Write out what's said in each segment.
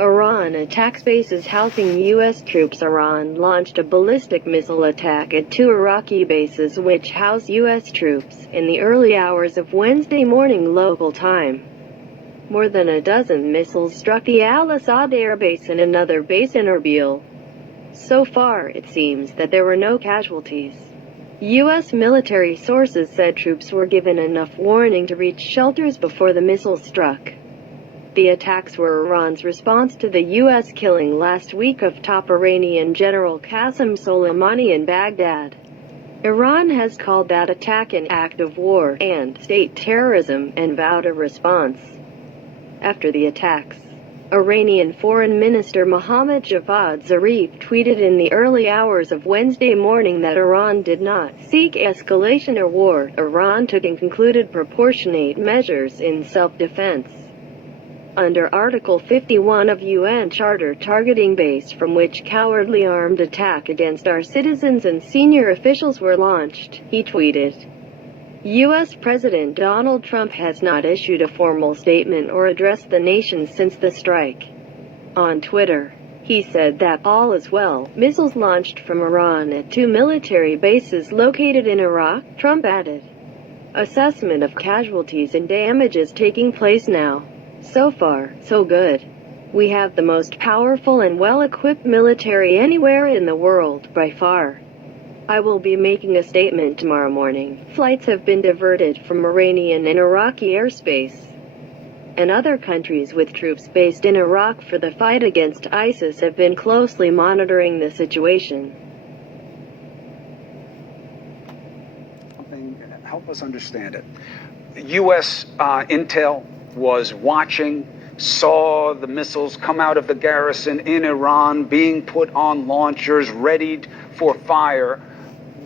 Iran attacks bases housing U.S. troops. Iran launched a ballistic missile attack at two Iraqi bases which house U.S. troops in the early hours of Wednesday morning local time. More than a dozen missiles struck the Al-Assad Air Base and another base in Erbil. So far, it seems that there were no casualties. U.S. military sources said troops were given enough warning to reach shelters before the missiles struck. The attacks were Iran's response to the U.S. killing last week of top Iranian General Qasem Soleimani in Baghdad. Iran has called that attack an act of war and state terrorism and vowed a response. After the attacks, Iranian Foreign Minister Mohammad Javad Zarif tweeted in the early hours of Wednesday morning that Iran did not seek escalation or war. Iran took and concluded proportionate measures in self-defense. Under Article 51 of UN Charter targeting base from which cowardly armed attack against our citizens and senior officials were launched, he tweeted. U.S. President Donald Trump has not issued a formal statement or addressed the nation since the strike. On Twitter, he said that all is well. Missiles launched from Iran at two military bases located in Iraq, Trump added. Assessment of casualties and damage is taking place now. So far, so good. We have the most powerful and well-equipped military anywhere in the world, by far. I will be making a statement tomorrow morning. Flights have been diverted from Iranian and Iraqi airspace. And other countries with troops based in Iraq for the fight against ISIS have been closely monitoring the situation. Help us understand it. U.S. intel was watching, saw the missiles come out of the garrison in Iran being put on launchers, readied for fire.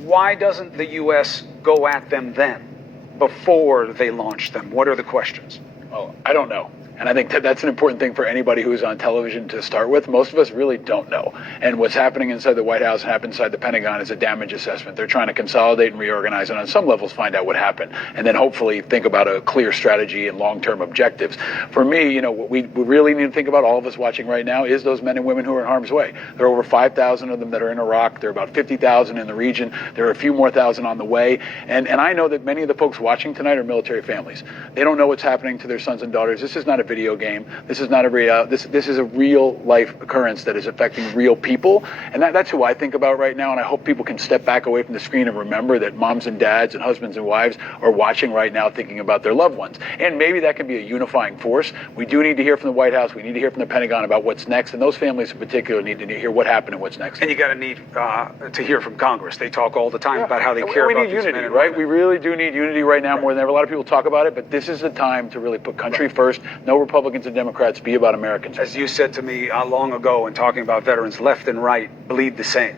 Why doesn't the U.S. go at them then, before they launch them? What are the questions? Well, I don't know. And I think that's an important thing for anybody who's on television to start with. Most of us really don't know. And what's happening inside the White House and happening inside the Pentagon is a damage assessment. They're trying to consolidate and reorganize and on some levels find out what happened. And then hopefully think about a clear strategy and long-term objectives. For me, what we really need to think about, all of us watching right now, is those men and women who are in harm's way. There are over 5,000 of them that are in Iraq. There are about 50,000 in the region. There are a few more thousand on the way. And I know that many of the folks watching tonight are military families. They don't know what's happening to their sons and daughters. This is not a video game. This is not a this is a real life occurrence that is affecting real people, and that's who I think about right now. And I hope people can step back away from the screen and remember that moms and dads and husbands and wives are watching right now, thinking about their loved ones. And maybe that can be a unifying force. We do need to hear from the White House. We need to hear from the Pentagon about what's next, and those families in particular need to hear what happened and what's next. And you got to need to hear from Congress. They talk all the time about how they care about these unity, right? We really do need unity right now more than ever. A lot of people talk about it, but this is the time to really put country first. No Republicans and Democrats, be about Americans. As you said to me long ago in talking about veterans, left and right bleed the same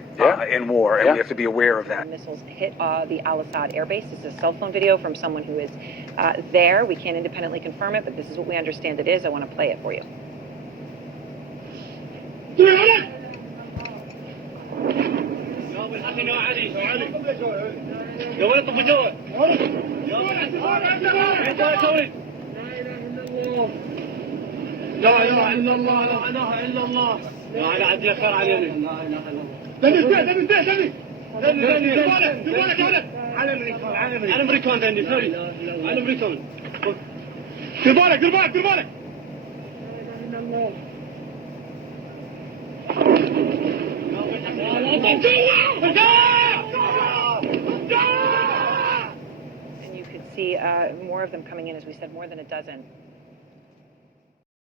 in war, and we have to be aware of that. Missiles hit the Al-Assad Air Base. This is a cell phone video from someone who is there. We can't independently confirm it, but this is what we understand it is. I want to play it for you. لا اله الا الله لا اله الا الله لا اله الا خير علينا لا اله الا الله على امريكان دني سوري على امريكان دير بالك دير بالك دير بالك And you could see more of them coming in, as we said, more than a dozen.